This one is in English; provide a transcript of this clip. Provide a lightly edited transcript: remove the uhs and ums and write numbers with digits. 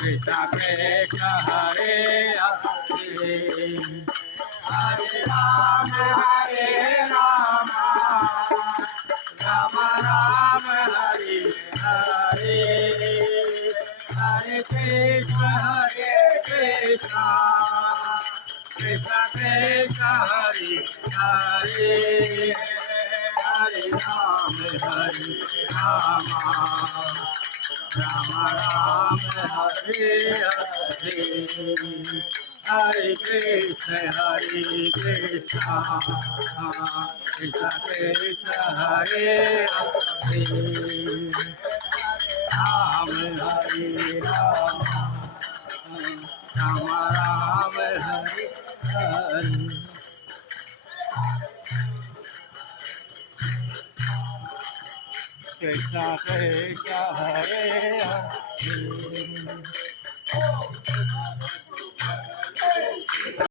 Krishna Krishna Hare Hare Hare Rama Rama Rama Hare Hare Hare Krishna Krishna Krishna Hare Hare Hare Rama Rama Rama Hare Hare Hare Krishna Krishna Krishna Hare Hare Rama Hare Rama Rama Rama Hare Hare Krishna Krishna Hare Hare